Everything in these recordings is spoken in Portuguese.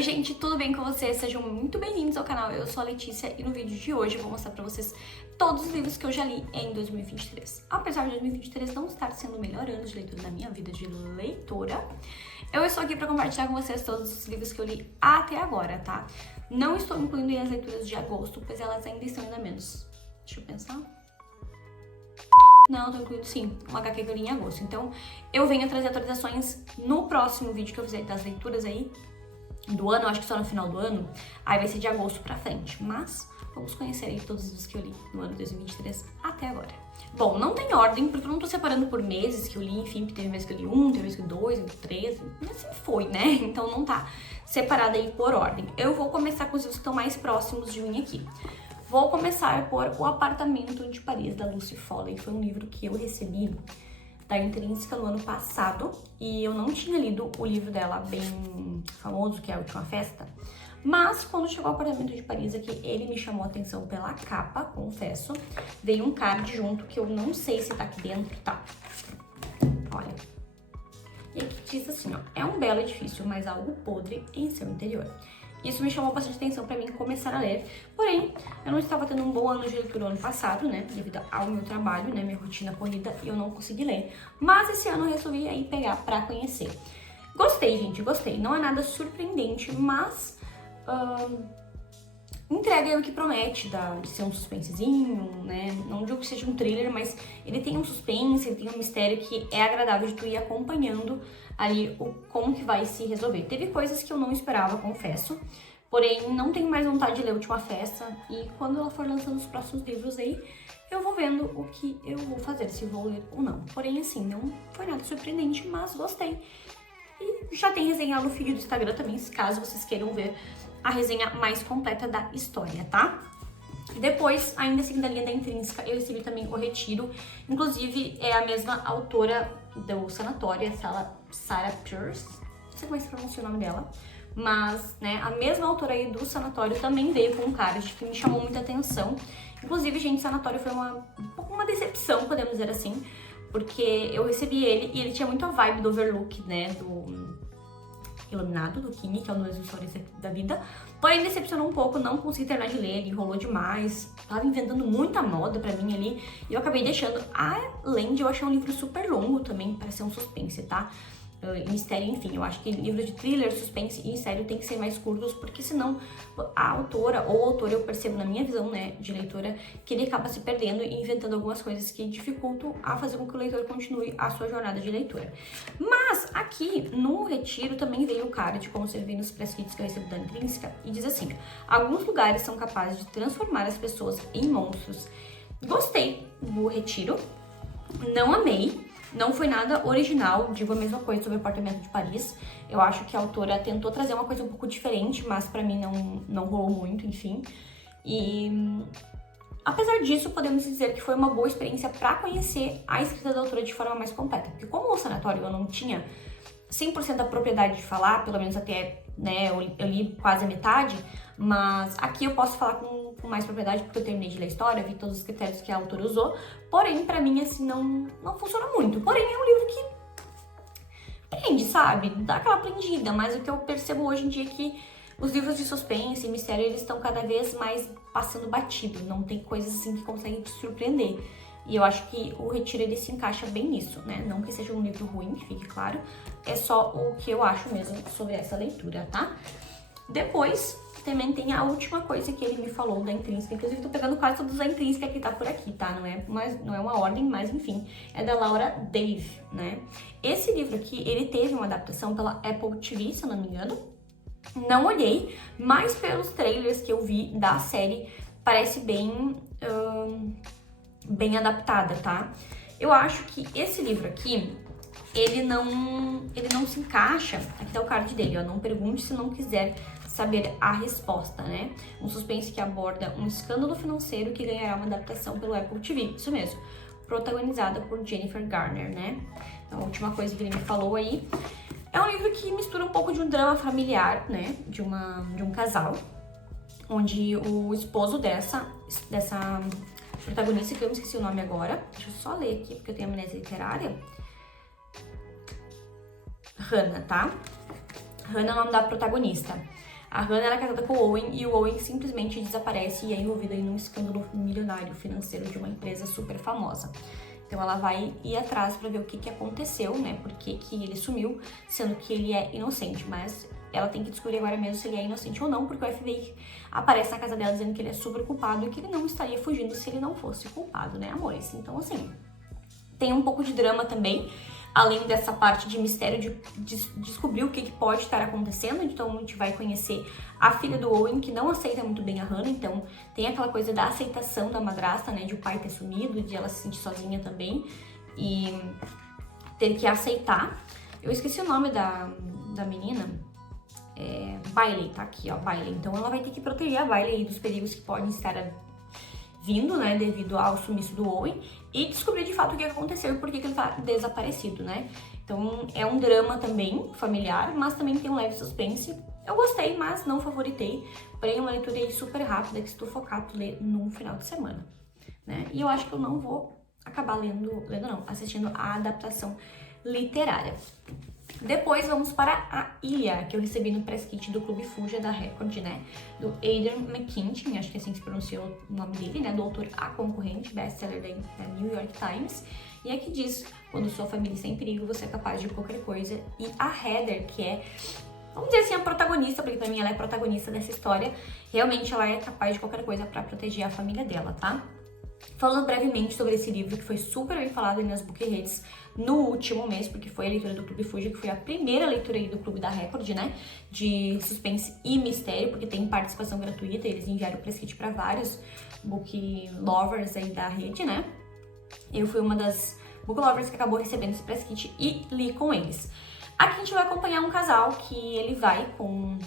Oi gente, tudo bem com vocês? Sejam muito bem-vindos ao canal, eu sou a Letícia e no vídeo de hoje eu vou mostrar pra vocês todos os livros que eu já li em 2023. Apesar de 2023 não estar sendo o melhor ano de leitura da minha vida de leitora, eu estou aqui pra compartilhar com vocês todos os livros que eu li até agora, tá? Não estou incluindo as leituras de agosto, pois elas ainda estão indo a menos. Deixa eu pensar. Não, eu tô incluindo sim, um HQ que eu li em agosto. Então, eu venho trazer atualizações no próximo vídeo que eu fizer das leituras aí do ano, acho que só no final do ano, aí vai ser de agosto pra frente. Mas vamos conhecer aí todos os livros que eu li no ano 2023 até agora. Bom, não tem ordem, porque eu não tô separando por meses que eu li, enfim, teve vez que eu li um, teve vez que eu li dois, três, e assim foi, né? Então não tá separado aí por ordem. Eu vou começar com os livros que estão mais próximos de mim aqui. Vou começar por O Apartamento de Paris, da Lucy Foley. Foi um livro que eu recebi da Intrínseca no ano passado e eu não tinha lido o livro dela bem famoso, que é A Última Festa, mas quando chegou O Apartamento de Paris aqui, ele me chamou a atenção pela capa, confesso. Veio um card junto que eu não sei se tá aqui dentro, tá? Olha. E aqui diz assim, ó, é um belo edifício, mas algo podre em seu interior. Isso me chamou bastante atenção para mim começar a ler, porém, eu não estava tendo um bom ano de leitura no ano passado, né, devido ao meu trabalho, né, minha rotina corrida, e eu não consegui ler. Mas esse ano eu resolvi aí pegar para conhecer. Gostei, gente, gostei. Não é nada surpreendente, mas entrega aí o que promete de ser um suspensezinho, né, não digo que seja um thriller, mas ele tem um suspense, ele tem um mistério que é agradável de tu ir acompanhando ali como que vai se resolver. Teve coisas que eu não esperava, confesso, porém não tenho mais vontade de ler A Última Festa e quando ela for lançando os próximos livros aí, eu vou vendo o que eu vou fazer, se vou ler ou não. Porém, assim, não foi nada surpreendente, mas gostei. E já tem resenha no feed do Instagram também, caso vocês queiram ver a resenha mais completa da história, tá? Depois, ainda seguindo a linha da Intrínseca, eu recebi também O Retiro. Inclusive, é a mesma autora do Sanatório, Sarah Pearce. Não sei como é que se pronuncia o nome dela. Mas, né, a mesma autora aí do Sanatório também veio com um card que me chamou muita atenção. Inclusive, gente, Sanatório foi uma decepção, podemos dizer assim. Porque eu recebi ele e ele tinha muito a vibe do Overlook, né, do Iluminado, do Kimi, que é um dos meus histórias da vida. Porém, decepcionou um pouco, não consegui terminar de ler, ele enrolou demais. Tava inventando muita moda pra mim ali. E eu acabei deixando. Além de eu achar um livro super longo também, para ser um suspense, tá? Mistério, enfim, eu acho que livros de thriller, suspense e mistério tem que ser mais curtos, porque senão a autora ou o autor, eu percebo na minha visão, né, de leitora, que ele acaba se perdendo e inventando algumas coisas que dificultam a fazer com que o leitor continue a sua jornada de leitura. Mas aqui no Retiro também veio o card, como você vê nos press kits que eu recebo da Intrínseca, e diz assim: alguns lugares são capazes de transformar as pessoas em monstros. Gostei do Retiro, não amei. Não foi nada original, digo a mesma coisa sobre O Apartamento de Paris. Eu acho que a autora tentou trazer uma coisa um pouco diferente, mas pra mim não rolou muito, enfim. E apesar disso, podemos dizer que foi uma boa experiência pra conhecer a escrita da autora de forma mais completa. Porque como o Sanatório eu não tinha 100% da propriedade de falar, pelo menos até, né, eu li quase a metade, mas aqui eu posso falar com mais propriedade porque eu terminei de ler a história, vi todos os critérios que a autora usou, porém, pra mim, assim, não funciona muito. Porém, é um livro que prende, sabe? Dá aquela prendida, mas o que eu percebo hoje em dia é que os livros de suspense e mistério, eles estão cada vez mais passando batido, não tem coisas assim que conseguem te surpreender. E eu acho que O Retiro, ele se encaixa bem nisso, né? Não que seja um livro ruim, que fique claro, é só o que eu acho mesmo sobre essa leitura, tá? Depois, também tem a última coisa que ele me falou da Intrínseca. Inclusive, tô pegando quase todos da Intrínseca que tá por aqui, tá? Não é uma ordem, mas enfim. É da Laura Dave, né? Esse livro aqui, ele teve uma adaptação pela Apple TV, se eu não me engano. Não olhei, mas pelos trailers que eu vi da série, parece bem adaptada, tá? Eu acho que esse livro aqui, ele não se encaixa. Aqui tá o card dele, ó. Não pergunte se não quiser saber a resposta, né? Um suspense que aborda um escândalo financeiro que ganhará uma adaptação pelo Apple TV. Isso mesmo. Protagonizada por Jennifer Garner, né? Então, a última coisa que ele me falou aí. É um livro que mistura um pouco de um drama familiar, né? De um casal. Onde o esposo dessa protagonista, que eu me esqueci o nome agora. Deixa eu só ler aqui, porque eu tenho amnésia literária. Hannah, tá? Hannah é o nome da protagonista. A Hannah era casada com o Owen e o Owen simplesmente desaparece e é envolvido aí num escândalo milionário financeiro de uma empresa super famosa. Então ela vai ir atrás pra ver o que aconteceu, né? Por que ele sumiu, sendo que ele é inocente, mas ela tem que descobrir agora mesmo se ele é inocente ou não, porque o FBI aparece na casa dela dizendo que ele é super culpado e que ele não estaria fugindo se ele não fosse culpado, né, amores? Então, assim, tem um pouco de drama também, além dessa parte de mistério de descobrir o que pode estar acontecendo. Então a gente vai conhecer a filha do Owen, que não aceita muito bem a Hannah, então tem aquela coisa da aceitação da madrasta, né, de o pai ter sumido, de ela se sentir sozinha também e ter que aceitar. Eu esqueci o nome da menina. Bailey, tá aqui, ó, Bailey. Então ela vai ter que proteger a Bailey dos perigos que podem estar vindo, né, devido ao sumiço do Owen, e descobrir de fato o que aconteceu e por que ele tá desaparecido, né. Então é um drama também, familiar, mas também tem um leve suspense. Eu gostei, mas não favoritei, porém é uma leitura aí super rápida que se tu focar, tu lê num final de semana, né. E eu acho que eu não vou acabar assistindo a adaptação literária. Depois vamos para A Ilha, que eu recebi no press kit do Clube Fuja da Record, né? Do Aidan McKinty, acho que é assim que se pronuncia o nome dele, né? Do autor A Concorrente, best-seller da New York Times. E aqui diz, quando sua família está em perigo, você é capaz de qualquer coisa. E a Heather, que é, vamos dizer assim, a protagonista, porque pra mim ela é a protagonista dessa história, realmente ela é capaz de qualquer coisa pra proteger a família dela, tá? Falando brevemente sobre esse livro, que foi super bem falado nas Bookreads no último mês, porque foi a leitura do Clube Fuja, que foi a primeira leitura aí do Clube da Record, né, de suspense e mistério, porque tem participação gratuita, eles enviaram o press kit pra vários book lovers aí da rede, né. Eu fui uma das book lovers que acabou recebendo esse press kit e li com eles. Aqui a gente vai acompanhar um casal que ele vai com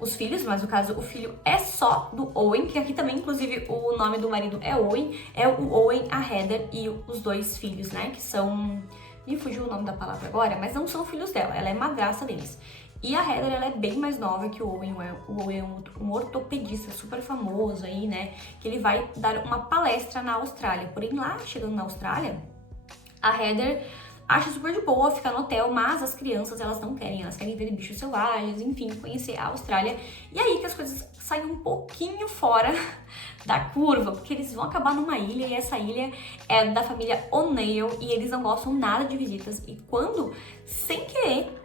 os filhos, mas no caso o filho é só do Owen, que aqui também, inclusive, o nome do marido é Owen, é o Owen, a Heather e os dois filhos, né, que são, me fugiu o nome da palavra agora, mas não são filhos dela, ela é madrasta deles. E a Heather, ela é bem mais nova que o Owen. O Owen é um ortopedista super famoso aí, né, que ele vai dar uma palestra na Austrália, porém lá, chegando na Austrália, a Heather acha super de boa ficar no hotel, mas as crianças, elas não querem, elas querem ver bichos selvagens, enfim, conhecer a Austrália. E aí que as coisas saem um pouquinho fora da curva, porque eles vão acabar numa ilha, e essa ilha é da família O'Neill, e eles não gostam nada de visitas. E quando, sem querer,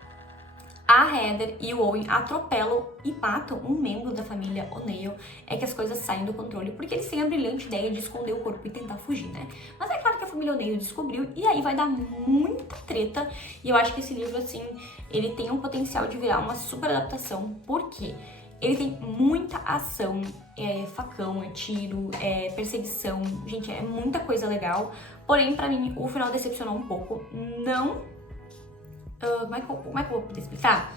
a Heather e o Owen atropelam e matam um membro da família O'Neill, é que as coisas saem do controle, porque eles têm a brilhante ideia de esconder o corpo e tentar fugir, né? Mas é claro que a família O'Neill descobriu, e aí vai dar muita treta, e eu acho que esse livro, assim, ele tem um potencial de virar uma super adaptação, porque ele tem muita ação, é facão, é tiro, é perseguição, gente, é muita coisa legal, porém, pra mim, o final decepcionou um pouco, não... Como é que eu vou poder explicar?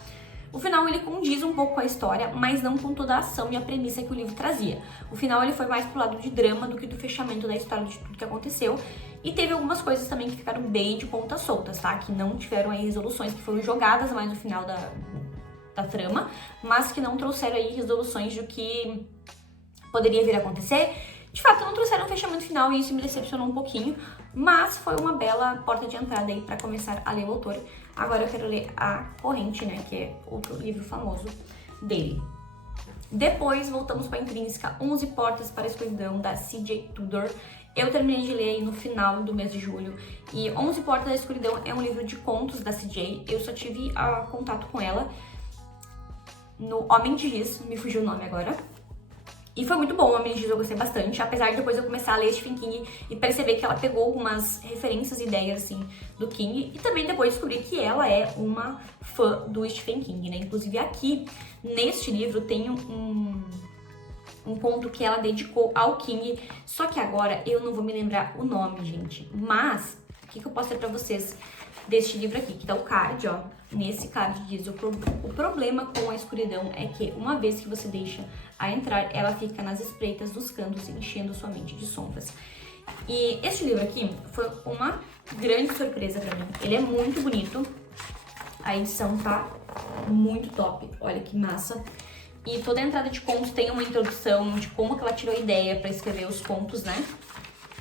O final, ele condiz um pouco com a história, mas não com toda a ação e a premissa que o livro trazia. O final, ele foi mais pro lado de drama do que do fechamento da história de tudo que aconteceu. E teve algumas coisas também que ficaram bem de pontas soltas, tá? Que não tiveram aí resoluções, que foram jogadas mais no final da trama, mas que não trouxeram aí resoluções do que poderia vir a acontecer. De fato, não trouxeram um fechamento final e isso me decepcionou um pouquinho, mas foi uma bela porta de entrada aí pra começar a ler o autor. Agora eu quero ler A Corrente, né, que é outro livro famoso dele. Depois voltamos para Intrínseca, 11 Portas para a Escuridão, da C.J. Tudor. Eu terminei de ler aí no final do mês de julho. E 11 Portas da Escuridão é um livro de contos da C.J. Eu só tive contato com ela no Homem de Giz, me fugiu o nome agora. E foi muito bom, o Homem de Giz eu gostei bastante, apesar de depois eu começar a ler Stephen King e perceber que ela pegou algumas referências e ideias, assim, do King. E também depois descobri que ela é uma fã do Stephen King, né? Inclusive aqui, neste livro, tem um ponto que ela dedicou ao King, só que agora eu não vou me lembrar o nome, gente. Mas, o que eu posso dizer pra vocês deste livro aqui, que tá o card, ó. Nesse card diz, o problema com a escuridão é que uma vez que você deixa a entrar, ela fica nas espreitas dos cantos, enchendo sua mente de sombras. E este livro aqui foi uma grande surpresa pra mim. Ele é muito bonito, a edição tá muito top, olha que massa. E toda a entrada de contos tem uma introdução de como que ela tirou a ideia pra escrever os contos, né?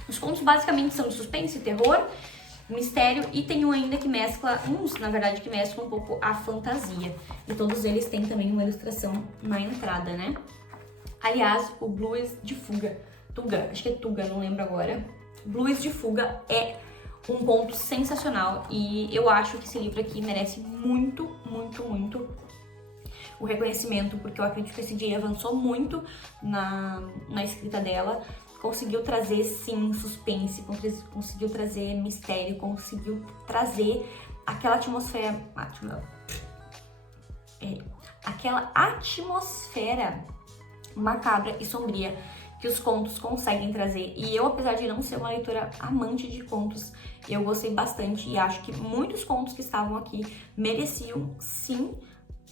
Os contos basicamente são de suspense e terror, mistério, e tem um ainda que mescla, uns na verdade que mesclam um pouco a fantasia. E todos eles têm também uma ilustração na entrada, né? Aliás, o Blues de Fuga, Tuga, acho que é Tuga, não lembro agora. Blues de Fuga é um conto sensacional e eu acho que esse livro aqui merece muito, muito, muito o reconhecimento, porque eu acredito que esse dia avançou muito na escrita dela, conseguiu trazer, sim, suspense, conseguiu trazer mistério, conseguiu trazer aquela atmosfera, aquela atmosfera macabra e sombria que os contos conseguem trazer. E eu, apesar de não ser uma leitora amante de contos, eu gostei bastante e acho que muitos contos que estavam aqui mereciam, sim,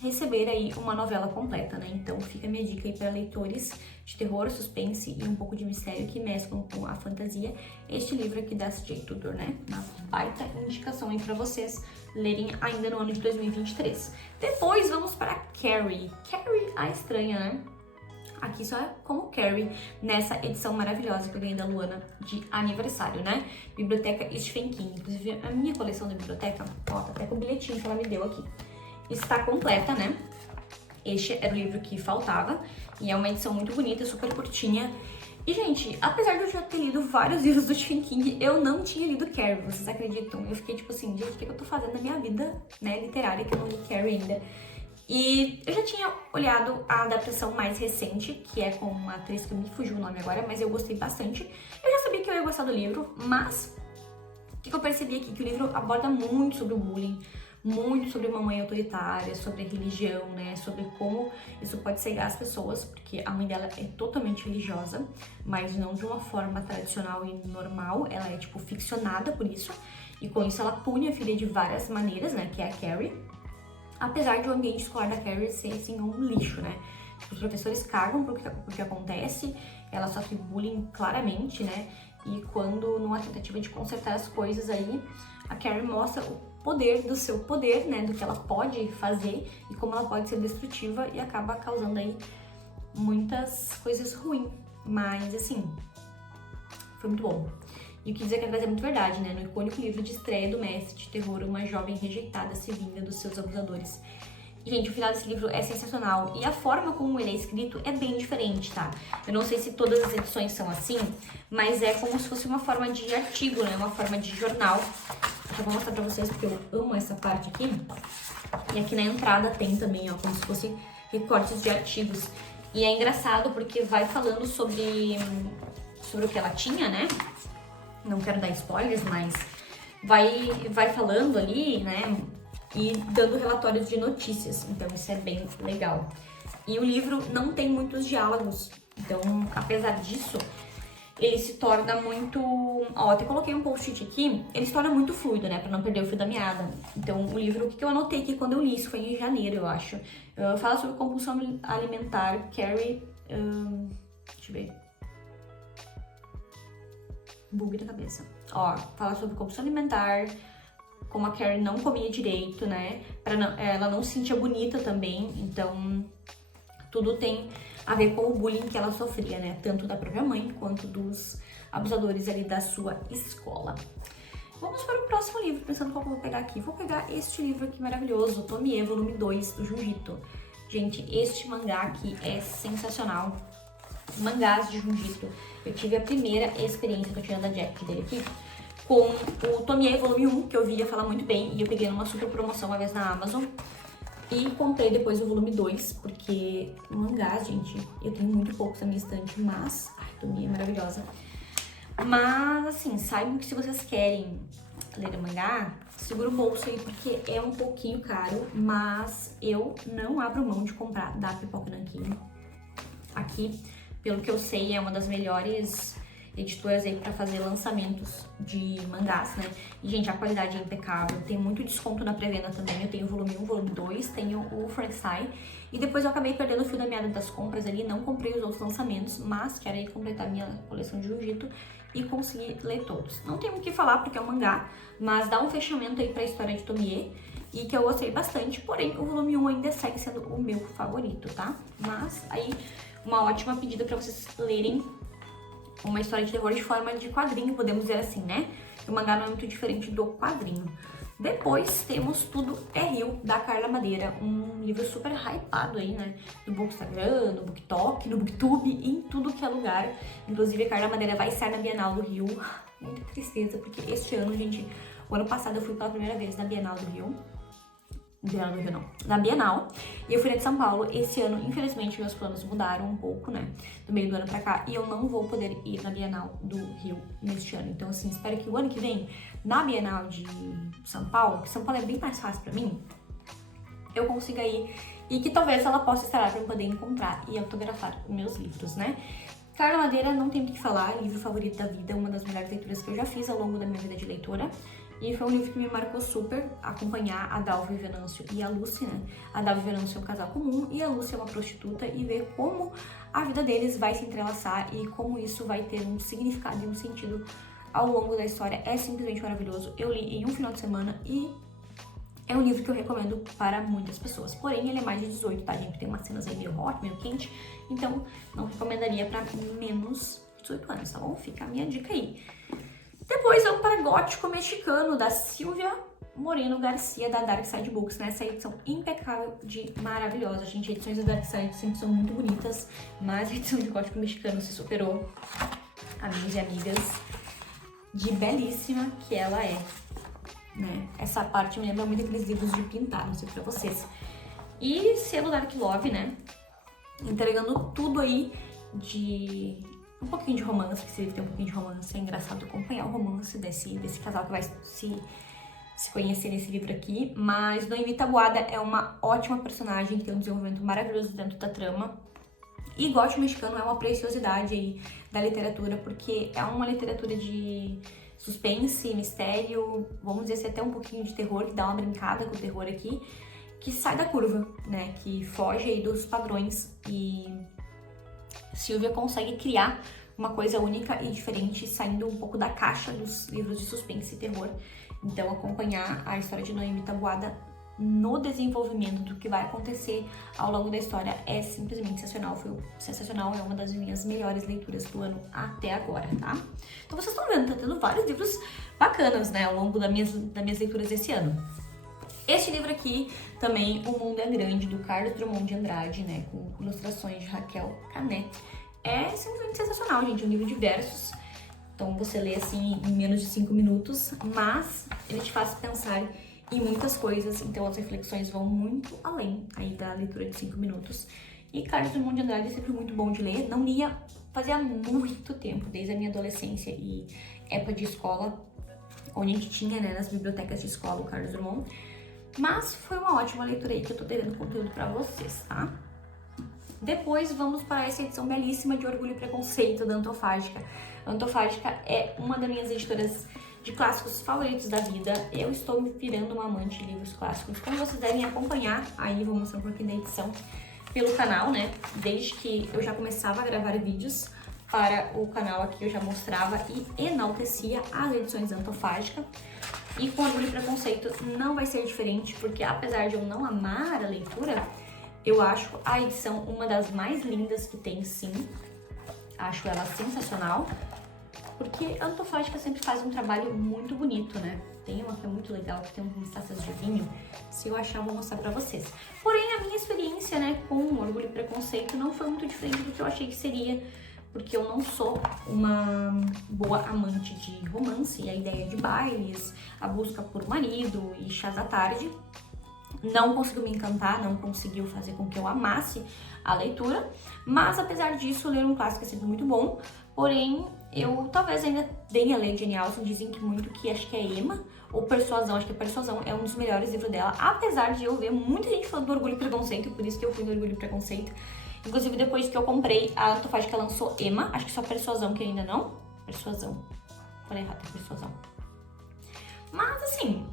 receber aí uma novela completa, né? Então fica a minha dica aí para leitores de terror, suspense e um pouco de mistério que mesclam com a fantasia. Este livro aqui da C.J. Tudor, né? Uma baita indicação aí para vocês lerem ainda no ano de 2023. Depois vamos para Carrie. Carrie a Estranha, né? Aqui só é como Carrie, nessa edição maravilhosa que eu ganhei da Luana de aniversário, né? Biblioteca Stephen King. Inclusive, a minha coleção da biblioteca, ó, tá até com o bilhetinho que ela me deu aqui, está completa, né? Este era o livro que faltava, e é uma edição muito bonita, super curtinha. E, gente, apesar de eu já ter lido vários livros do Stephen King, eu não tinha lido Carrie, vocês acreditam? Eu fiquei tipo assim, gente, o que eu tô fazendo na minha vida, né, literária, que eu não li Carrie ainda? E eu já tinha olhado a adaptação mais recente, que é com uma atriz que me fugiu o nome agora, mas eu gostei bastante. Eu já sabia que eu ia gostar do livro, mas o que eu percebi aqui? Que o livro aborda muito sobre o bullying, muito sobre uma mãe autoritária, sobre a religião, né? Sobre como isso pode cegar as pessoas, porque a mãe dela é totalmente religiosa, mas não de uma forma tradicional e normal, ela é, tipo, ficcionada por isso, e com isso ela pune a filha de várias maneiras, né? Que é a Carrie. Apesar de o ambiente escolar da Carrie ser, assim, um lixo, né? Os professores cagam pro que acontece, ela sofre bullying claramente, né? E quando, numa tentativa de consertar as coisas aí, a Carrie mostra o poder do seu poder, né? Do que ela pode fazer e como ela pode ser destrutiva e acaba causando aí muitas coisas ruins. Mas, assim, foi muito bom. E o que diz é muito verdade, né? No icônico livro de estreia do mestre de terror, uma jovem rejeitada se vinga dos seus abusadores. E, gente, o final desse livro é sensacional. E a forma como ele é escrito é bem diferente, tá? Eu não sei se todas as edições são assim, mas é como se fosse uma forma de artigo, né? Uma forma de jornal. Eu vou mostrar pra vocês porque eu amo essa parte aqui. E aqui na entrada tem também, ó, como se fosse recortes de artigos. E é engraçado porque vai falando sobre o que ela tinha, né? Não quero dar spoilers, mas vai falando ali, né? E dando relatórios de notícias. Então isso é bem legal. E o livro não tem muitos diálogos. Então, apesar disso, ele se torna muito... Ó, até coloquei um post-it aqui. Ele se torna muito fluido, né? Pra não perder o fio da meada. Então, o livro, o que eu anotei aqui quando eu li isso? Foi em janeiro, eu acho. Fala sobre compulsão alimentar. Carrie... deixa eu ver. Bug da cabeça. Ó, fala sobre compulsão alimentar, como a Carrie não comia direito, né? Ela não se sentia bonita também, então tudo tem a ver com o bullying que ela sofria, né? Tanto da própria mãe quanto dos abusadores ali da sua escola. Vamos para o próximo livro, pensando qual que eu vou pegar aqui. Vou pegar este livro aqui maravilhoso, Tomie, volume 2, do Junji Ito. Gente, este mangá aqui é sensacional. Mangás de Junji Ito. Eu tive a primeira experiência, tô tirando a jacket dele aqui, com o Tomie volume 1, que eu via falar muito bem, e eu peguei numa super promoção uma vez na Amazon. E comprei depois o volume 2, porque mangás, gente, eu tenho muito poucos na minha estante, mas... Ai, Tomie é maravilhosa. Mas, assim, saibam que se vocês querem ler mangá, segura o bolso aí, porque é um pouquinho caro, mas eu não abro mão de comprar da Pipoca Nanquim. Aqui, pelo que eu sei, é uma das melhores editoras aí pra fazer lançamentos de mangás, né? E, gente, a qualidade é impecável, tem muito desconto na pré-venda também. Eu tenho o volume 1, volume 2, tenho o Frenesai. E depois eu acabei perdendo o fio da meada das compras ali, não comprei os outros lançamentos, mas quero aí completar minha coleção de Junji Ito e conseguir ler todos. Não tenho o que falar porque é um mangá, mas dá um fechamento aí pra história de Tomie, e que eu gostei bastante, porém o volume 1 ainda segue sendo o meu favorito, tá? Mas aí, uma ótima pedida pra vocês lerem uma história de terror de forma de quadrinho, podemos dizer assim, né? o mangá não é muito diferente do quadrinho. Depois temos Tudo é Rio, da Carla Madeira, um livro super hypado aí, né? No Bookstagram, no BookTok, no Booktube, em tudo que é lugar. Inclusive, a Carla Madeira vai estar na Bienal do Rio. Muita tristeza, porque este ano, gente, o ano passado eu fui pela primeira vez na Bienal do Rio. Bienal do Rio não, na Bienal, e eu fui na de São Paulo. Esse ano, infelizmente, meus planos mudaram um pouco, né, do meio do ano pra cá, e eu não vou poder ir na Bienal do Rio neste ano. Então, assim, espero que o ano que vem, na Bienal de São Paulo, que São Paulo é bem mais fácil pra mim, eu consiga ir, e que talvez ela possa estar lá pra eu poder encontrar e autografar meus livros, né. Carla Madeira, não tem o que falar, livro favorito da vida, uma das melhores leituras que eu já fiz ao longo da minha vida de leitora. E foi um livro que me marcou super, acompanhar a Dalva e Venâncio e a Lucy, né? A Dalva e Venâncio é um casal comum e a Lucy é uma prostituta, e ver como a vida deles vai se entrelaçar e como isso vai ter um significado e um sentido ao longo da história é simplesmente maravilhoso. Eu li em um final de semana e é um livro que eu recomendo para muitas pessoas. Porém, ele é mais de 18, tá, gente? Tem umas cenas aí meio hot, meio quente, então não recomendaria para menos 18 anos, tá bom? Fica a minha dica aí. Depois vamos para Gótico Mexicano, da Silvia Moreno Garcia, da Dark Side Books, né? Essa edição impecável de maravilhosa, gente. Edições da Dark Side sempre são muito bonitas, mas a edição de Gótico Mexicano se superou, amigos e amigas, de belíssima que ela é, né? Essa parte me lembra muito aqueles livros de pintar, não sei pra vocês. E selo Dark Love, né? Entregando tudo aí de um pouquinho de romance, que esse livro tem um pouquinho de romance, é engraçado acompanhar o romance desse casal que vai se conhecer nesse livro aqui. Mas Noemi Taboada é uma ótima personagem, que tem um desenvolvimento maravilhoso dentro da trama. E Gótico Mexicano é uma preciosidade aí da literatura, porque é uma literatura de suspense, mistério, vamos dizer assim, até um pouquinho de terror, que dá uma brincada com o terror aqui, que sai da curva, né, que foge aí dos padrões, e Silvia consegue criar uma coisa única e diferente, saindo um pouco da caixa dos livros de suspense e terror. Então, acompanhar a história de Noemi Taboada no desenvolvimento do que vai acontecer ao longo da história é simplesmente sensacional. Foi sensacional, é uma das minhas melhores leituras do ano até agora, tá? Então vocês estão vendo, tá tendo vários livros bacanas, né, ao longo das minhas leituras esse ano. Este livro aqui, também, O Mundo é Grande, do Carlos Drummond de Andrade, né, com ilustrações de Raquel Canet. É simplesmente sensacional, gente, um livro de versos. Então você lê assim em menos de 5 minutos, mas ele te faz pensar em muitas coisas, então as reflexões vão muito além aí da leitura de 5 minutos. E Carlos Drummond de Andrade é sempre muito bom de ler, não lia fazia muito tempo, desde a minha adolescência e época de escola, onde a gente tinha, né, nas bibliotecas de escola o Carlos Drummond. Mas foi uma ótima leitura aí que eu tô trazendo conteúdo pra vocês, tá? Depois vamos para essa edição belíssima de Orgulho e Preconceito, da Antofágica. A Antofágica é uma das minhas editoras de clássicos favoritos da vida. Eu estou me virando uma amante de livros clássicos. Como vocês devem acompanhar, aí vou mostrar um pouquinho da edição pelo canal, né? Desde que eu já começava a gravar vídeos para o canal aqui, eu já mostrava e enaltecia as edições da Antofágica. E com Orgulho e Preconceito não vai ser diferente, porque apesar de eu não amar a leitura, eu acho a edição uma das mais lindas que tem, sim. Acho ela sensacional, porque a Antofágica sempre faz um trabalho muito bonito, né? Tem uma que é muito legal, que tem umas taças de vinho. Se eu achar, eu vou mostrar pra vocês. Porém, a minha experiência, né, com Orgulho e Preconceito não foi muito diferente do que eu achei que seria, porque eu não sou uma boa amante de romance, e a ideia de bailes, a busca por marido e chás da tarde não conseguiu me encantar, não conseguiu fazer com que eu amasse a leitura, mas apesar disso, ler um clássico é sempre muito bom. Porém, eu talvez ainda venha ler Jane Austen, dizem que muito, que acho que é Emma, ou Persuasão, acho que Persuasão é um dos melhores livros dela, apesar de eu ver muita gente falando do Orgulho e Preconceito, por isso que eu fui no Orgulho e Preconceito. Inclusive, depois que eu comprei, a Antofágica lançou Emma, acho que só Persuasão que ainda não. Persuasão. Falei errado, Persuasão. Mas, assim,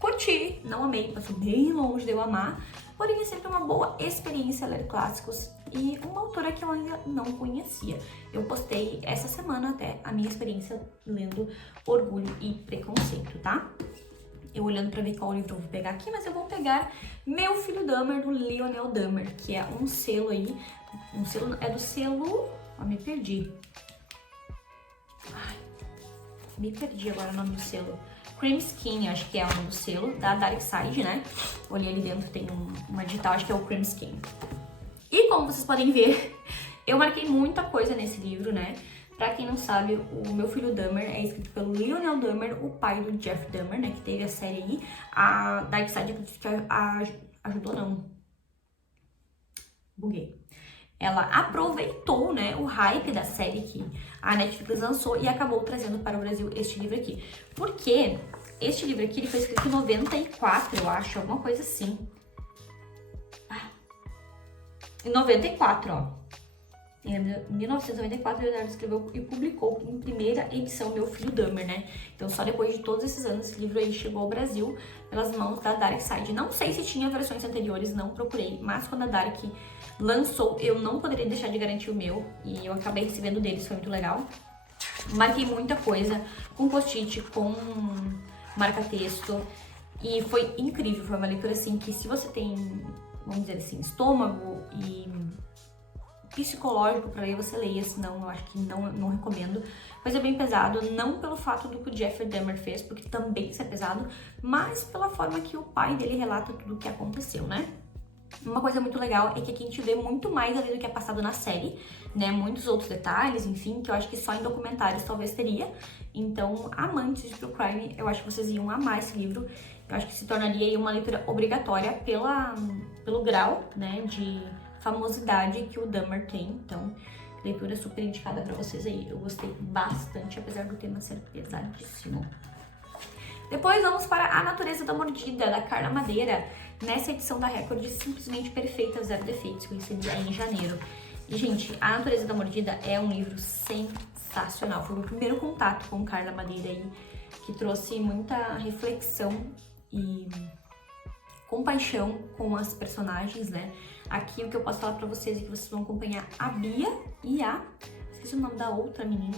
curti, não amei, passou bem longe de eu amar. Porém, é sempre uma boa experiência ler clássicos e uma autora que eu ainda não conhecia. Eu postei essa semana até a minha experiência lendo Orgulho e Preconceito, tá? Eu olhando pra ver qual livro eu vou pegar aqui, mas eu vou pegar Meu Filho Dahmer, do Lionel Dahmer, que é um selo aí, é do selo, me perdi. Ai, Me perdi agora o nome do selo. Cream Skin, acho que é o nome do selo, da Dark Side, né? Olhei ali dentro, tem uma digital, acho que é o Cream Skin. E como vocês podem ver, eu marquei muita coisa nesse livro, né? Pra quem não sabe, o Meu Filho Dahmer é escrito pelo Lionel Dahmer, o pai do Jeff Dahmer, né? Que teve a série aí. A Dark Side, acredito que ajudou, não. Buguei. Ela aproveitou, né, o hype da série que a Netflix lançou e acabou trazendo para o Brasil este livro aqui. Porque este livro aqui ele foi escrito em 94, eu acho, alguma coisa assim. Em 94, ó. Em 1994, Leonardo escreveu e publicou em primeira edição Meu Filho Dahmer, né? Então, só depois de todos esses anos, esse livro aí chegou ao Brasil pelas mãos da Dark Side. Não sei se tinha versões anteriores, não procurei, mas quando a Dark lançou, eu não poderia deixar de garantir o meu, e eu acabei recebendo deles, foi muito legal. Marquei muita coisa, com post-it, com marca-texto, e foi incrível, foi uma leitura assim, que se você tem, vamos dizer assim, estômago e psicológico para ler, você leia, senão eu acho que não recomendo. Mas é bem pesado, não pelo fato do que o Jeffrey Dahmer fez, porque também isso é pesado, mas pela forma que o pai dele relata tudo o que aconteceu, né? Uma coisa muito legal é que aqui a gente vê muito mais ali do que é passado na série, né? Muitos outros detalhes, enfim, que eu acho que só em documentários talvez teria. Então, amantes de True Crime, eu acho que vocês iam amar esse livro. Eu acho que se tornaria aí uma leitura obrigatória pelo grau, né, de famosidade que o Dahmer tem. Então, leitura super indicada pra vocês aí. Eu gostei bastante, apesar do tema ser pesadíssimo. Depois vamos para A Natureza da Mordida, da Carla Madeira, nessa edição da Record, simplesmente perfeita, zero defeitos, que eu recebi aí em janeiro. E, gente, A Natureza da Mordida é um livro sensacional. Foi o meu primeiro contato com Carla Madeira aí, que trouxe muita reflexão e compaixão com as personagens, né? Aqui o que eu posso falar pra vocês é que vocês vão acompanhar a Bia e esqueci o nome da outra menina.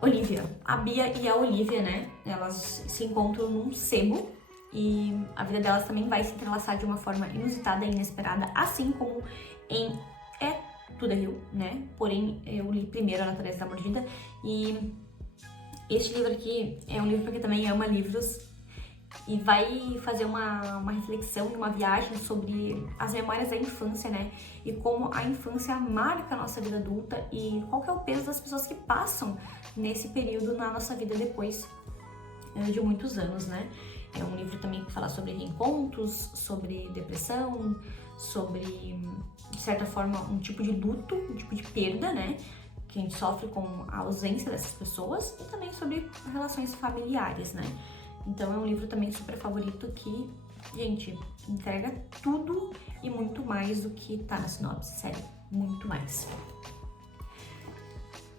Olivia. A Bia e a Olivia, né? Elas se encontram num sebo e a vida delas também vai se entrelaçar de uma forma inusitada e inesperada, assim como em É Tudo é Rio, né? Porém, eu li primeiro A Natureza da Mordida e este livro aqui é um livro pra quem também ama livros e vai fazer uma reflexão e uma viagem sobre as memórias da infância, né? E como a infância marca a nossa vida adulta e qual que é o peso das pessoas que passam nesse período na nossa vida depois de muitos anos, né? É um livro também que fala sobre reencontros, sobre depressão, sobre, de certa forma, um tipo de luto, um tipo de perda, né? Que a gente sofre com a ausência dessas pessoas e também sobre relações familiares, né? Então é um livro também super favorito que, gente, entrega tudo e muito mais do que tá na sinopse, sério, muito mais.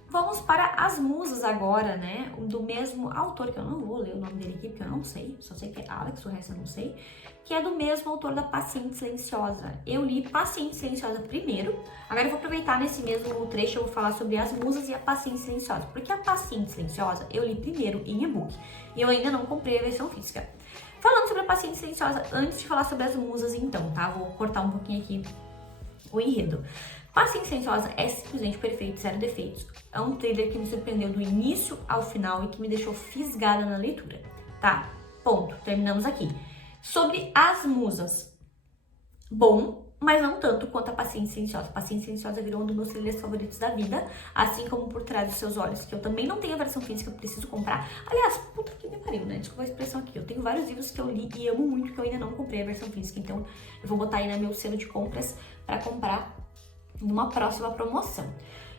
Vamos para As Musas agora, né, do mesmo autor, que eu não vou ler o nome dele aqui porque eu não sei, só sei que é Alex, o resto eu não sei, que é do mesmo autor da Paciente Silenciosa. Eu li Paciente Silenciosa primeiro, agora eu vou aproveitar nesse mesmo trecho, eu vou falar sobre As Musas e a Paciente Silenciosa, porque a Paciente Silenciosa eu li primeiro em e-book, e eu ainda não comprei a versão física. Falando sobre a Paciente Silenciosa, antes de falar sobre As Musas então, tá, vou cortar um pouquinho aqui o enredo. Paciente Silenciosa é simplesmente perfeito, zero defeitos. É um thriller que me surpreendeu do início ao final e que me deixou fisgada na leitura, tá? Ponto. Terminamos aqui. Sobre As Musas. Bom, mas não tanto quanto a Paciente Silenciosa. Paciente Silenciosa virou um dos meus thrillers favoritos da vida, assim como Por Trás dos Seus Olhos, que eu também não tenho a versão física, eu preciso comprar. Aliás, puta que me pariu, né? Desculpa a expressão aqui. Eu tenho vários livros que eu li e amo muito que eu ainda não comprei a versão física, então eu vou botar aí no meu selo de compras pra comprar numa próxima promoção.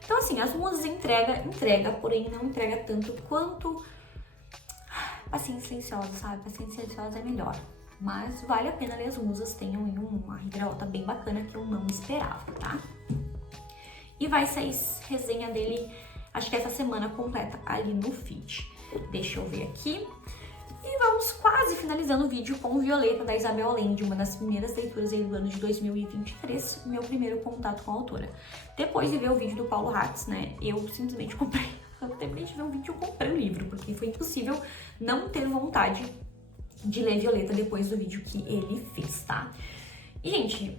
Então, assim, As Musas entrega, porém não entrega tanto quanto Paciente Silenciosa, sabe? Paciente Silenciosa é melhor. Mas vale a pena ler As Musas, tem uma reviravolta bem bacana que eu não esperava, tá? E vai sair resenha dele, acho que essa semana completa ali no feed. Deixa eu ver aqui. E vamos quase finalizando o vídeo com Violeta, da Isabel Allende, uma das primeiras leituras aí do ano de 2023, meu primeiro contato com a autora. Depois de ver o vídeo do Paulo Hatz, né, eu simplesmente comprei. Eu terminei de ver o vídeo e comprei o livro, porque foi impossível não ter vontade de ler Violeta depois do vídeo que ele fez, tá? E, gente,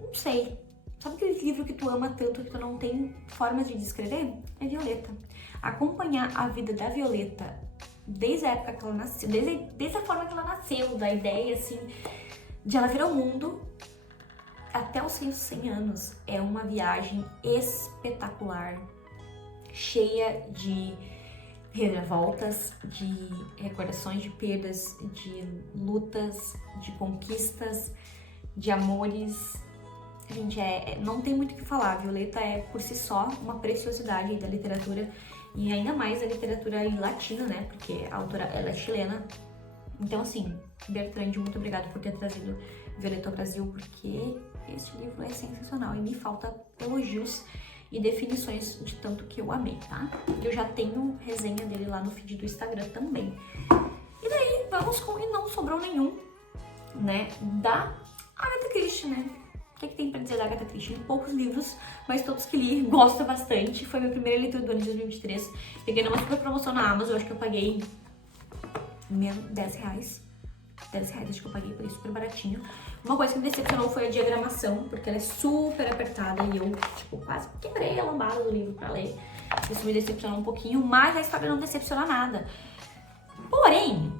não sei. Sabe aquele livro que tu ama tanto que tu não tem formas de descrever? É Violeta. acompanhar a vida da Violeta desde a época que ela nasceu, desde a forma que ela nasceu, da ideia, assim, de ela vir ao mundo até os seus 100 anos. É uma viagem espetacular, cheia de reviravoltas, de recordações de perdas, de lutas, de conquistas, de amores. Gente, não tem muito o que falar. Violeta é, por si só, uma preciosidade da literatura, e ainda mais da literatura latina, né? Porque a autora, ela é chilena. Então, assim, Bertrand, muito obrigada por ter trazido Violeta ao Brasil, porque este livro é sensacional e me falta elogios e definições de tanto que eu amei, tá? Eu já tenho resenha dele lá no feed do Instagram também. E daí, vamos com E Não Sobrou Nenhum, né? Da Agatha Christie, né? O que tem pra dizer da Agatha Christie? Poucos livros, mas todos que li, gosto bastante. Foi minha primeira leitura do ano de 2023. Peguei numa super promoção na Amazon, eu acho que eu paguei menos 10 reais. 10 reais, acho que eu paguei por isso, super baratinho. Uma coisa que me decepcionou foi a diagramação, porque ela é super apertada e eu, tipo, quase quebrei a lombada do livro pra ler. Isso me decepcionou um pouquinho, mas a história não decepciona nada. Porém,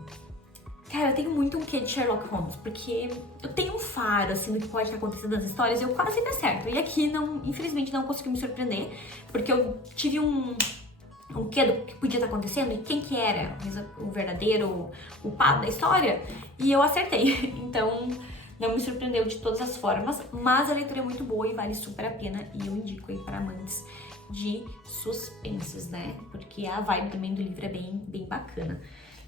cara, eu tenho muito um quê de Sherlock Holmes, porque eu tenho um faro, assim, do que pode estar acontecendo nas histórias, e eu quase sempre acerto. E aqui, não, infelizmente, não conseguiu me surpreender, porque eu tive um quê do que podia estar acontecendo e quem que era o verdadeiro culpado da história, e eu acertei. Então, não me surpreendeu de todas as formas, mas a leitura é muito boa e vale super a pena, e eu indico aí para amantes de suspenses, né? Porque a vibe também do livro é bem bacana.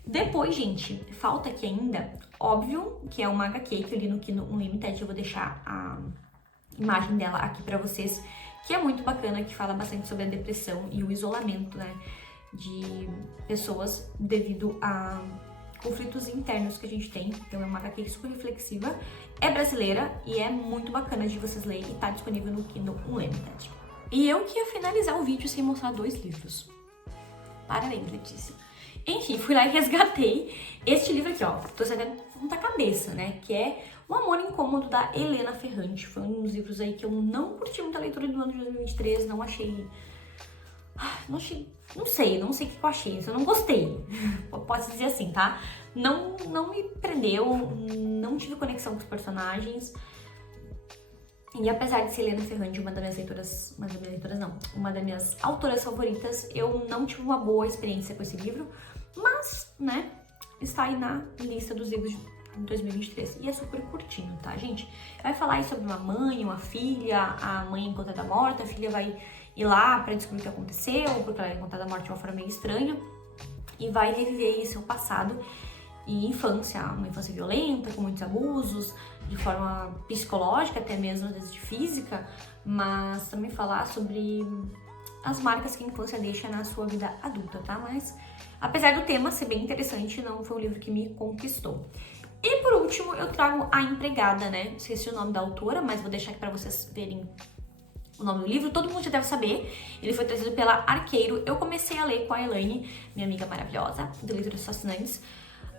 Depois, gente, falta aqui ainda, óbvio, que é uma HQ que eu li no Kindle Unlimited, eu vou deixar a imagem dela aqui pra vocês, que é muito bacana, que fala bastante sobre a depressão e o isolamento, né, de pessoas devido a conflitos internos que a gente tem. Então é uma HQ super reflexiva, é brasileira e é muito bacana de vocês lerem, e tá disponível no Kindle Unlimited. E eu que ia finalizar o vídeo sem mostrar 2 livros. Parabéns, Letícia. Enfim, fui lá e resgatei este livro aqui, ó. Tô sabendo da cabeça, né? Que é O Amor Incômodo, da Helena Ferrante. Foi um dos livros aí que eu não curti muita leitura do ano de 2023. Não achei... Não sei o que eu achei. Eu não gostei. Pode dizer assim, tá? Não me prendeu. Não tive conexão com os personagens. E apesar de ser Helena Ferrante uma das minhas autoras favoritas, eu não tive uma boa experiência com esse livro, mas, né, está aí na lista dos livros de 2023 e é super curtinho, tá, gente? Vai falar aí sobre uma mãe, uma filha, a mãe encontrada morta, a filha vai ir lá pra descobrir o que aconteceu, porque ela é encontrada morta de uma forma meio estranha, e vai reviver aí seu passado e infância, uma infância violenta, com muitos abusos, de forma psicológica, até mesmo às vezes de física, mas também falar sobre as marcas que a infância deixa na sua vida adulta, tá? Mas, apesar do tema ser bem interessante, não foi um livro que me conquistou. E por último, eu trago A Empregada, né? Esqueci o nome da autora, mas vou deixar aqui pra vocês verem o nome do livro. Todo mundo já deve saber. Ele foi trazido pela Arqueiro. Eu comecei a ler com a Elaine, minha amiga maravilhosa, do Leituras Fascinantes.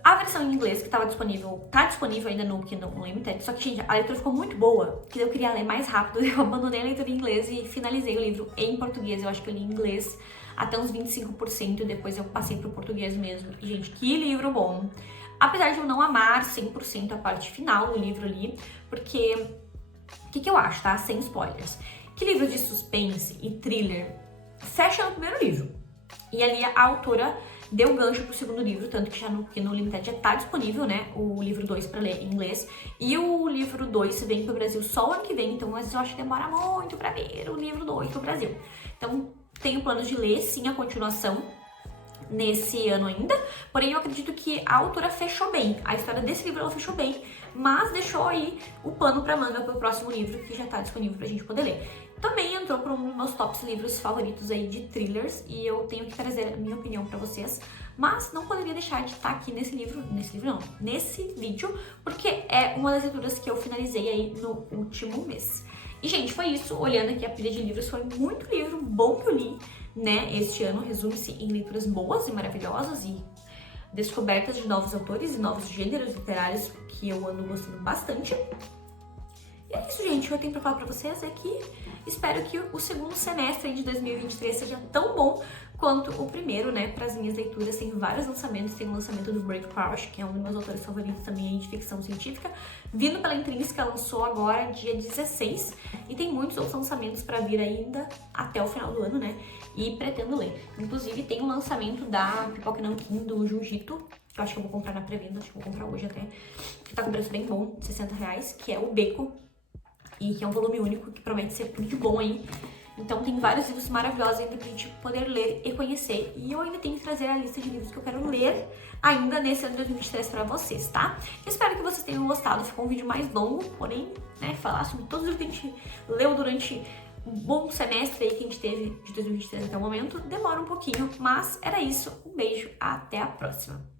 A versão em inglês que tá disponível ainda no Kindle Unlimited, só que, gente, a leitura ficou muito boa, que eu queria ler mais rápido, eu abandonei a leitura em inglês e finalizei o livro em português. Eu acho que eu li em inglês até uns 25% e depois eu passei pro português mesmo. E, gente, que livro bom! Apesar de eu não amar 100% a parte final do livro ali, porque, o que eu acho, tá? Sem spoilers. Que livro de suspense e thriller fecha no primeiro livro. E ali a autora deu gancho pro segundo livro, tanto que já no Limited já tá disponível, né, o livro 2 pra ler em inglês. E o livro 2 vem pro Brasil só o ano que vem, então mas eu acho que demora muito pra ver o livro 2 pro Brasil. Então tenho planos de ler, sim, a continuação nesse ano ainda, porém eu acredito que a autora fechou bem, a história desse livro ela fechou bem, mas deixou aí o pano pra manga pro próximo livro que já tá disponível pra gente poder ler. Também entrou para um dos meus tops livros favoritos aí de thrillers e eu tenho que trazer a minha opinião pra vocês, mas não poderia deixar de estar aqui nesse vídeo, porque é uma das leituras que eu finalizei aí no último mês. E, gente, foi isso. Olhando aqui a pilha de livros, foi muito livro bom que eu li, né, este ano. Resume-se em leituras boas e maravilhosas e descobertas de novos autores e novos gêneros literários que eu ando gostando bastante. E é isso, gente. O que eu tenho pra falar pra vocês é que espero que o segundo semestre de 2023 seja tão bom quanto o primeiro, né? Para as minhas leituras, tem vários lançamentos. Tem o lançamento do Brave Crouch, que é um dos meus autores favoritos também de ficção científica, vindo pela Intrínseca, lançou agora dia 16. E tem muitos outros lançamentos para vir ainda até o final do ano, né? E pretendo ler. Inclusive, tem o lançamento da Pipoca Nanquim, do Jiu-Jitsu, que eu acho que eu vou comprar na pré-venda, acho que eu vou comprar hoje até, que tá com preço bem bom, R$60, que é o Beco, e que é um volume único, que promete ser tudo de bom aí. Então tem vários livros maravilhosos ainda pra gente poder ler e conhecer. E eu ainda tenho que trazer a lista de livros que eu quero ler ainda nesse ano de 2023 pra vocês, tá? Eu espero que vocês tenham gostado. Ficou um vídeo mais longo, porém, né, falar sobre todos os livros que a gente leu durante um bom semestre aí que a gente teve de 2023 até o momento, demora um pouquinho, mas era isso. Um beijo, até a próxima!